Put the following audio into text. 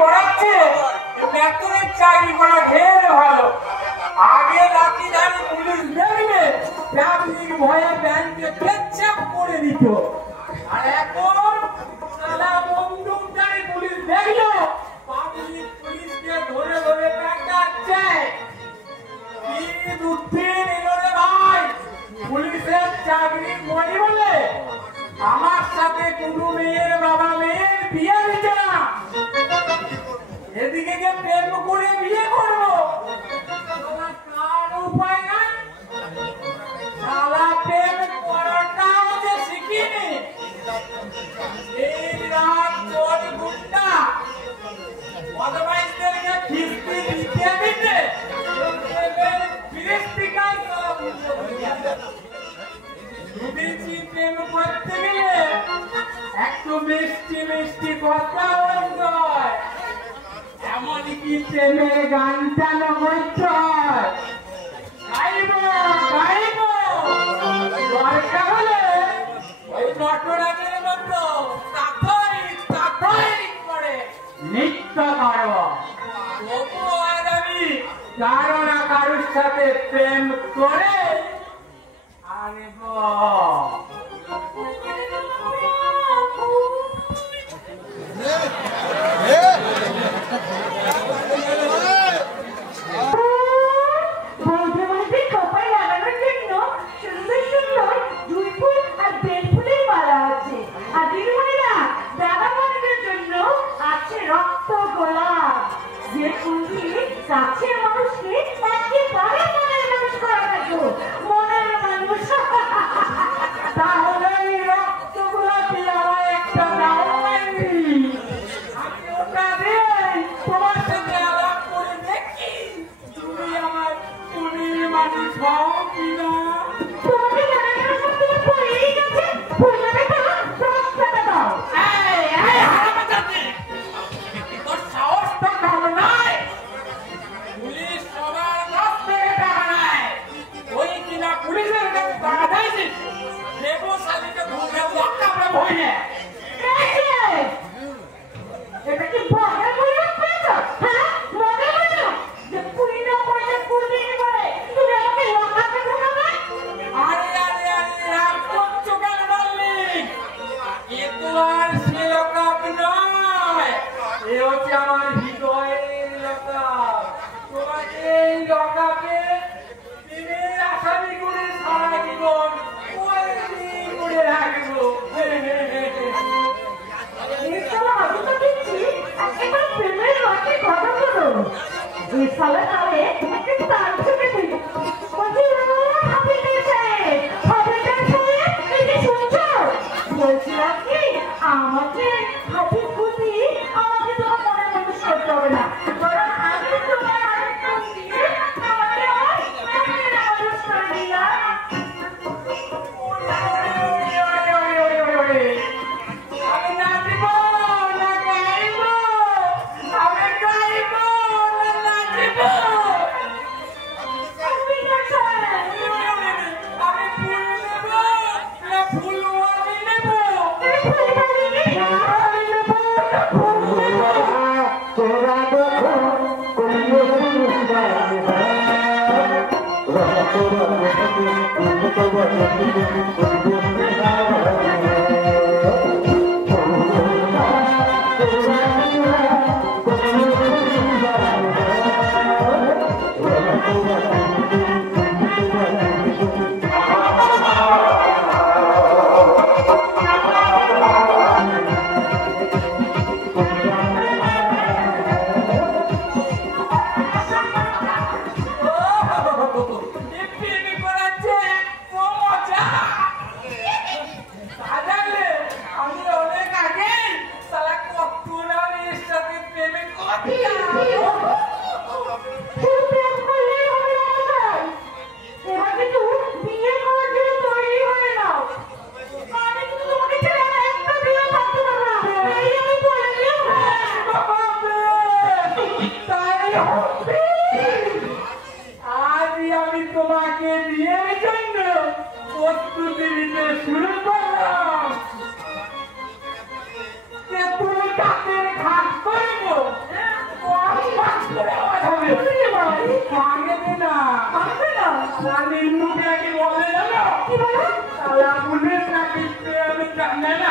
করাচ্ছে বেতনের চাকরি করা ঢের ভালো। আগে লাঠিধারী পুলিশ দেখলে ট্রাফিক ভয়ে ব্যাংকে পেচ্ছাপ করে দিত, আর এখন সালা বন্দুকধারী পুলিশ দেখলো পাবলিক পুলিশকে ধরে ধরে পেটাচ্ছে। কি দুঃখের এলো রে ভাই, পুলিশের চাকরি করি বলে আমার সাথে কোনো মেয়ের বাবা মেয়ের বিয়ে দিচ্ছে না। এদিকে যে প্রেম করে বিয়ে করবো কার উপায় নাই, শালা প্রেম করাটাও যে শিখিনি। এই রাত চোর গুন্ডা বদমাইশদেরকে খিস্তি দিতে দিতে ফিরিস্তিকায় দুদিন প্রেম করতে গেলে একটু মিষ্টি মিষ্টি কথা বলতে হয়, এমনকি প্রেমের গান চালু করতে হয়। দরকার হলে ওই নটরাজের মতো করে নৃত্য করব। তবুও আর আমি কারো না কারোর সাথে প্রেম করে আনব। আমি জানি না